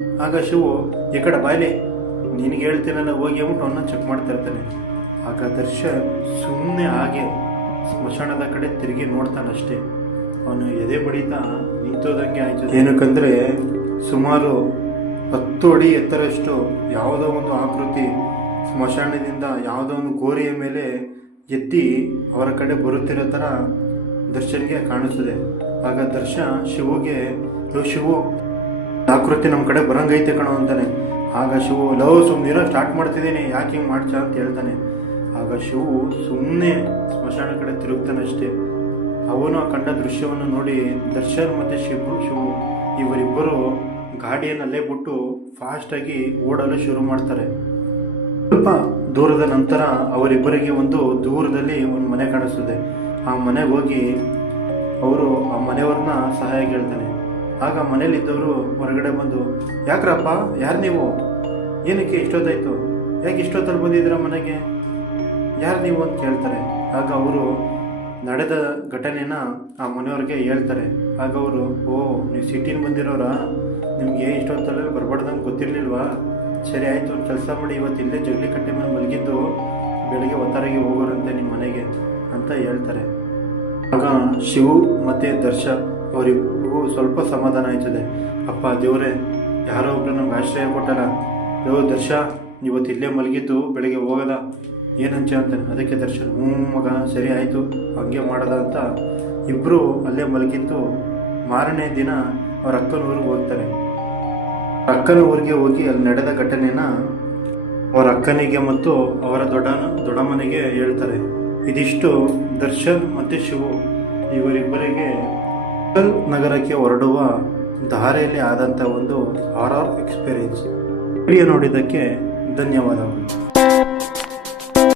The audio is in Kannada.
ಆಗ ಶಿವು ಈ ಕಡೆ ಬಾಯ್ಲಿ ನಿನಗೆ ಹೇಳ್ತೀನಲ್ಲ ಹೋಗಿ ಅಂದ್ಬಿಟ್ಟು ಅವನ್ನ ಚೆಕ್ ಮಾಡ್ತಾ ಇರ್ತಾನೆ. ಆಗ ದರ್ಶನ್ ಸುಮ್ಮನೆ ಹಾಗೆ ಸ್ಮಶಾನದ ಕಡೆ ತಿರುಗಿ ನೋಡ್ತಾನಷ್ಟೇ. ಅವನು ಎದೆ ಬಡಿತಾ ನಿಂತೋದಂಗೆ ಆಯ್ತು. ಏನಕ್ಕಂದರೆ ಸುಮಾರು 10 ಅಡಿ ಎತ್ತರಷ್ಟು ಯಾವುದೋ ಒಂದು ಆಕೃತಿ ಸ್ಮಶಾನದಿಂದ ಯಾವುದೋ ಒಂದು ಗೋರಿಯ ಮೇಲೆ ಎತ್ತಿ ಅವರ ಕಡೆ ಬರುತ್ತಿರೋ ಥರ ದರ್ಶನ್ಗೆ ಕಾಣಿಸ್ತದೆ. ಆಗ ಶಿವುಗೆ ಶಿವು ಆಕೃತಿ ನಮ್ಮ ಕಡೆ ಬರಂಗೈತೆ ಕಣೋ ಅಂತಾನೆ. ಆಗ ಶಿವು ಸುಮ್ಮನಿರೋ ಸ್ಟಾರ್ಟ್ ಮಾಡ್ತಿದ್ದೀನಿ ಯಾಕೆ ಹಿಂಗೆ ಮಾಡ್ಸ ಅಂತ ಹೇಳ್ತಾನೆ. ಆಗ ಶಿವು ಸುಮ್ಮನೆ ಸ್ಮಶಾನ ಕಡೆ ತಿರುಗ್ತಾನಷ್ಟೇ. ಅವನು ಆ ಕಂಡ ದೃಶ್ಯವನ್ನು ನೋಡಿ ದರ್ಶನ್ ಮತ್ತು ಶಿವು ಇವರಿಬ್ಬರು ಗಾಡಿಯನ್ನಲ್ಲೇ ಬಿಟ್ಟು ಫಾಸ್ಟಾಗಿ ಓಡಲು ಶುರು ಮಾಡ್ತಾರೆ. ಸ್ವಲ್ಪ ದೂರದ ನಂತರ ಅವರಿಬ್ಬರಿಗೆ ಒಂದು ದೂರದಲ್ಲಿ ಒಂದು ಮನೆ ಕಾಣಿಸ್ತದೆ. ಆ ಮನೆಗೆ ಹೋಗಿ ಅವರು ಆ ಮನೆಯವ್ರನ್ನ ಸಹಾಯ ಕೇಳ್ತಾನೆ. ಆಗ ಮನೇಲಿದ್ದವರು ಹೊರಗಡೆ ಬಂದು, ಯಾಕ್ರಪ್ಪ ಯಾರು ನೀವು, ಏನಕ್ಕೆ ಇಷ್ಟೊತ್ತಾಯಿತು, ಯಾಕೆ ಇಷ್ಟೊತ್ತಲ್ಲಿ ಬಂದಿದ್ದೀರ ಮನೆಗೆ, ಯಾರು ನೀವು ಅಂತ ಕೇಳ್ತಾರೆ. ಆಗ ಅವರು ನಡೆದ ಘಟನೆನ ಆ ಮನೆಯವ್ರಿಗೆ ಹೇಳ್ತಾರೆ. ಆಗ ಅವರು, ನೀವು ಸಿಟಿನ ಬಂದಿರೋರಾ, ನಿಮಗೆ ಇಷ್ಟೊತ್ತಲ್ಲಿ ಬರಬಾರ್ದಂಗೆ ಗೊತ್ತಿರಲಿಲ್ವಾ, ಸರಿ ಆಯಿತು ಒಂದು ಕೆಲಸ ಮಾಡಿ, ಇವತ್ತು ಇಲ್ಲೇ ಜಗಲಿ ಕಟ್ಟೆ ಮೇಲೆ ಮಲಗಿದ್ದು ಬೆಳಗ್ಗೆ ಒತ್ತಾರಾಗಿ ಹೋಗೋರಂತೆ ನಿಮ್ಮ ಮನೆಗೆ ಅಂತ ಹೇಳ್ತಾರೆ. ಆಗ ಶಿವು ಮತ್ತು ಅವರಿಗೂ ಸ್ವಲ್ಪ ಸಮಾಧಾನ ಆಯ್ತದೆ. ಅಪ್ಪ ದೇವರೇ, ಯಾರೋ ಒಬ್ರು ನಮ್ಗೆ ಆಶ್ರಯ ಕೊಟ್ಟಲ್ಲ, ಇವತ್ತು ಇಲ್ಲೇ ಮಲಗಿದ್ದು ಬೆಳಗ್ಗೆ ಹೋಗೋದ ಏನಂಚ ಅಂತಾನೆ. ಅದಕ್ಕೆ ಮಗ ಸರಿ ಆಯಿತು ಹಂಗೆ ಮಾಡೋದ ಅಂತ ಇಬ್ಬರು ಅಲ್ಲೇ ಮಲಗಿದ್ದು ಮಾರನೇ ದಿನ ಅವ್ರ ಅಕ್ಕನ ಊರಿಗೆ ಹೋಗ್ತಾರೆ. ಅಕ್ಕನ ಊರಿಗೆ ಹೋಗಿ ಅಲ್ಲಿ ನಡೆದ ಘಟನೆನ ಅವರ ಅಕ್ಕನಿಗೆ ಮತ್ತು ಅವರ ದೊಡ್ಡಮ್ಮನಿಗೆ ಹೇಳ್ತಾರೆ. ಇದಿಷ್ಟು ದರ್ಶನ್ ಮತ್ತು ಶಿವು ಇವರಿಬ್ಬರಿಗೆ ನಗರಕ್ಕೆ ಹೊರಡುವ ದಾರಿಯಲ್ಲಿ ಆದಂಥ ಒಂದು ಹಾರರ್ ಎಕ್ಸ್ಪೀರಿಯನ್ಸ್. ವಿಡಿಯೋ ನೋಡಿದ್ದಕ್ಕೆ ಧನ್ಯವಾದಗಳು.